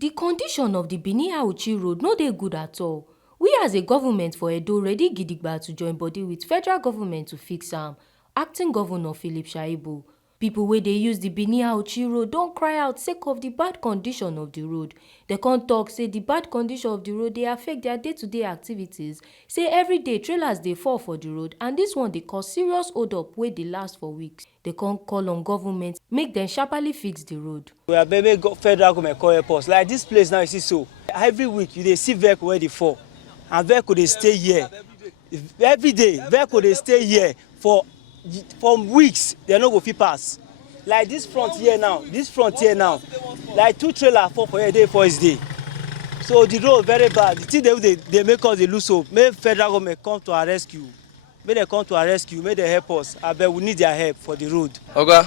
The condition of the Benin Auchi road no dey good at all. We as a government for Edo ready Gidigba to join body with federal government to fix am. Acting Governor Shaibu. People wey dey use the Benin Auchi road don cry out sake of the bad condition of the road. They con talk say the bad condition of the road dey affect their day-to-day activities. Say every day trailers dey fall for the road and this one dey cause serious hold up wey dey last for weeks. They con call on government make dem sharply fix the road. We are maybe federal government call help us. Like this place now you see so. Every week you dey see vehicle wey dey fall and vehicle dey stay here. Every day vehicle dey stay here for weeks, they no go fit pass. Like this front here now, like 2 trailers fall for a day for his day. So the road very bad. The thing they make us dey lose hope. Make federal government come to our rescue. May they come to our rescue, may they help us. I bet we need their help for the road. Okay,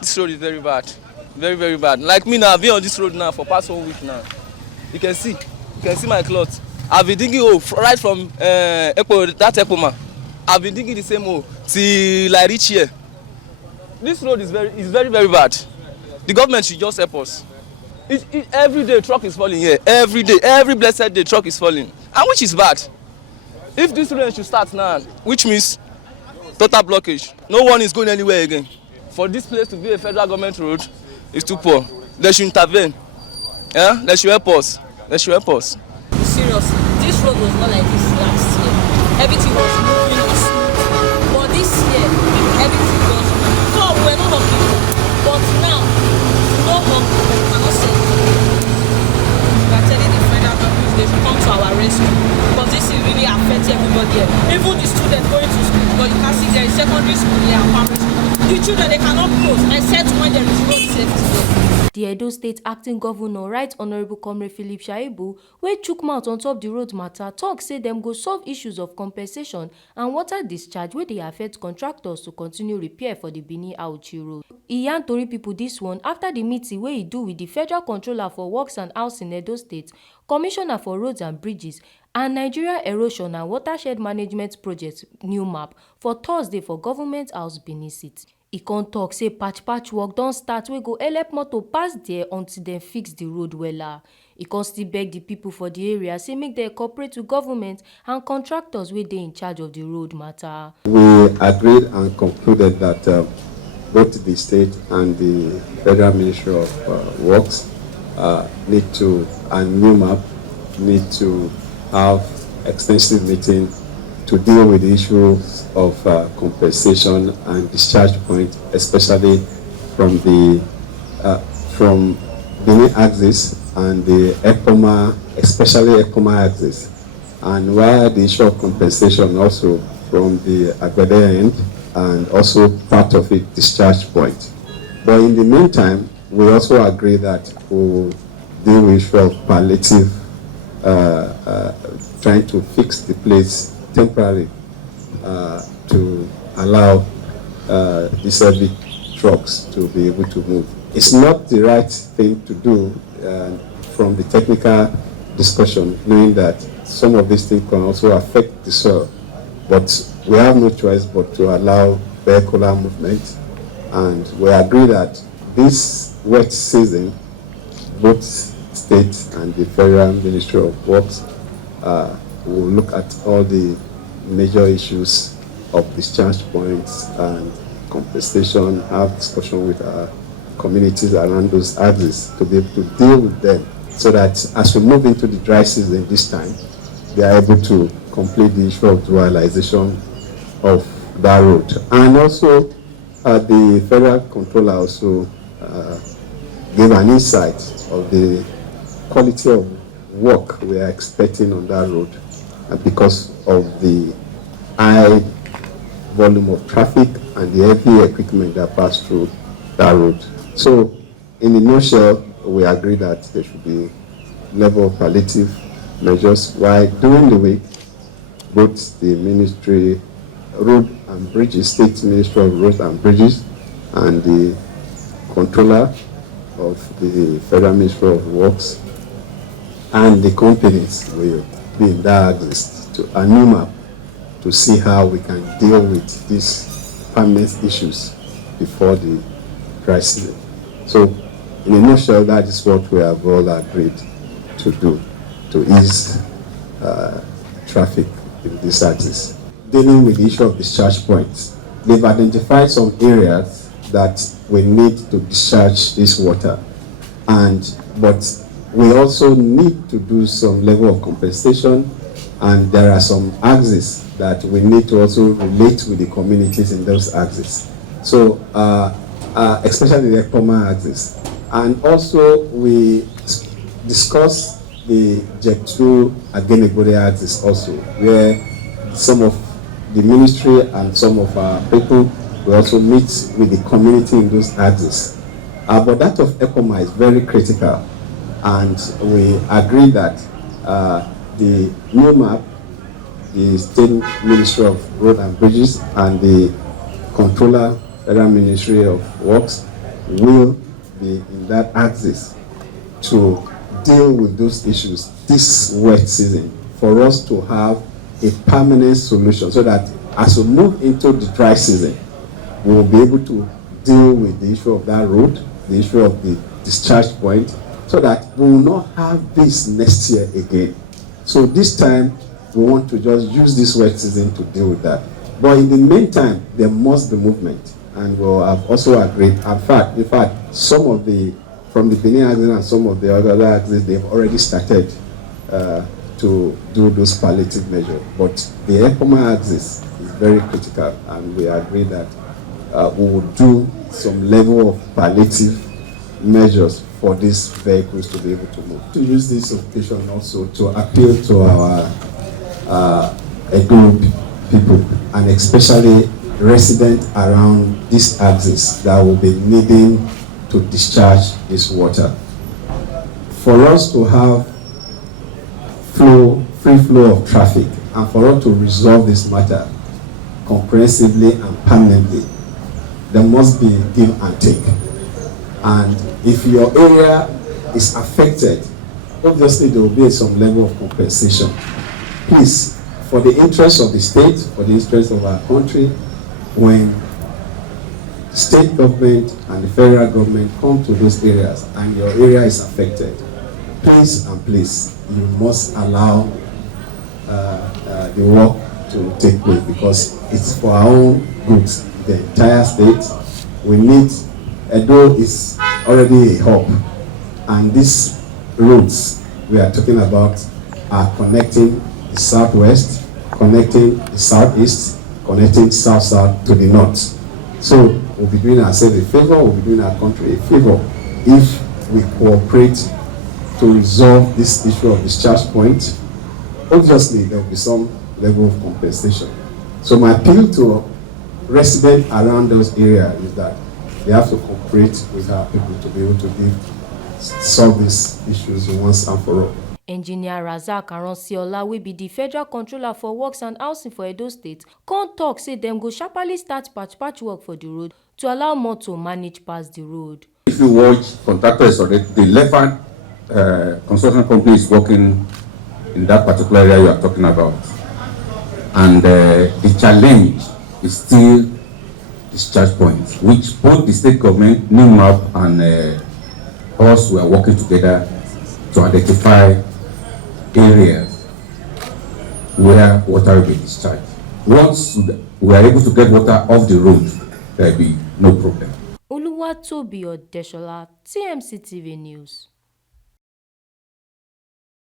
this road is very bad. Very, very bad. Like me now, I've been on this road now for past 1 week now. You can see my cloth. I've been digging hole right from Epo man. I've been digging the same hole till I reach here. This road is very, very bad. The government should just help us. Every day truck is falling here. Every day, every blessed day truck is falling, and which is bad. If this rain should start now, which means total blockage, no one is going anywhere again. For this place to be a federal government road, it's too poor. They should intervene. Yeah, they should help us. Seriously, this road was not like this last year. Everything was moving smooth. But this year, everything was moving. No, we're not of people. But now, no more people cannot say. We are telling the federal government they should come to our rescue. Because this is really affecting everybody here. Even the students going to school. Because you can see there is secondary school here and primary school. The children, they cannot close except when there is road safety. The Edo State Acting Governor, Right Honorable Comrade Shaibu, wey chook mouth on top the road matter, talk say them go solve issues of compensation and water discharge wey dey affect contractors to continue repair for the Benin Auchi road. E yarn tori people this one after the meeting wey e do with the Federal Controller for Works and Housing in Edo State, Commissioner for Roads and Bridges, and Nigeria Erosion and Watershed Management Project new map for Thursday for Government House Benin City. E con talk say patch work don start wey go help motor pass there until dem fix the road wella. E con still beg the people for the area say make dem cooperate with government and contractors wey dey in charge of the road matter. We agreed and concluded that both the state and the Federal Ministry of Works need to, and NUMAP need to have extensive meeting to deal with the issue of compensation and discharge point, especially from the Benin axis and the ECOMA, especially ECOMA axis, and where the issue of compensation also from the Agbede end and also part of it discharge point. But in the meantime, we also agree that we will deal with issue of palliative, trying to fix the place temporarily to allow these heavy trucks to be able to move. It's not the right thing to do from the technical discussion, knowing that some of these things can also affect the soil. But we have no choice but to allow vehicular movement, and we agree that this wet season, both state and the Federal Ministry of Works will look at all the major issues of discharge points and compensation, have discussion with our communities around those axes to be able to deal with them, so that as we move into the dry season this time, they are able to complete the issue of dualization of that road. And also the Federal Controller also gave an insight of the quality of work we are expecting on that road because of the high volume of traffic and the heavy equipment that pass through that road. So in a nutshell, we agree that there should be level of palliative measures, while during the week, both the Ministry Road and Bridges, State Ministry of Roads and Bridges, and the Controller of the Federal Ministry of Works and the companies will be in that axis to a new map to see how we can deal with these permanent issues before the dry season. So in a nutshell, that is what we have all agreed to do to ease traffic in this axis. Dealing with the issue of discharge points, they've identified some areas that we need to discharge this water, but we also need to do some level of compensation, and there are some axes that we need to also relate with the communities in those axes. So, especially the Ekpoma axis. And also we discuss the Jet2 Agenegbode axis also, where some of the ministry and some of our people will also meet with the community in those axes. But that of Ekpoma is very critical, and we agree that the new map, the State Ministry of Road and Bridges and the Controller, Federal Ministry of Works, will be in that axis to deal with those issues this wet season, for us to have a permanent solution, so that as we move into the dry season, we will be able to deal with the issue of that road, the issue of the discharge point, so that we will not have this next year again. So this time, we want to just use this wet season to deal with that. But in the meantime, there must be movement, and we have also agreed. In fact, some of from the Benin axis and some of the other axes, they've already started to do those palliative measures. But the Ekpoma axis is very critical, and we agree that we will do some level of palliative measures for these vehicles to be able to move. To use this occasion also to appeal to our group people, and especially residents around this axis that will be needing to discharge this water. For us to have free flow of traffic, and for us to resolve this matter comprehensively and permanently, there must be give and take. And if your area is affected, obviously there will be some level of compensation. Please, for the interest of the state, for the interest of our country, when state government and the federal government come to those areas and your area is affected, please and please, you must allow the work to take place, because it's for our own goods. The entire state, we need, Edo is already a hub, and these roads we are talking about are connecting the southwest, connecting the southeast, connecting south-south to the north. So we'll be doing ourselves a favor, we'll be doing our country a favor if we cooperate to resolve this issue of discharge point. Obviously, there will be some level of compensation. So my appeal to residents around those areas is that they have to cooperate with our people to be able to solve these issues once and for all. Engineer Razak Aronsiola, wey be the Federal Controller for Works and Housing for Edo State, come talk say dem go sharparly start patch work for the road to allow more to manage past the road. If you watch, contractors already, the Lefan construction company is working in that particular area you are talking about, and the challenge is still discharge points, which both the state government, NIMAP, and us were working together to identify areas where water will be discharged. Once we are able to get water off the road, there will be no problem. Oluwatobi Odeshola, TMC TV News.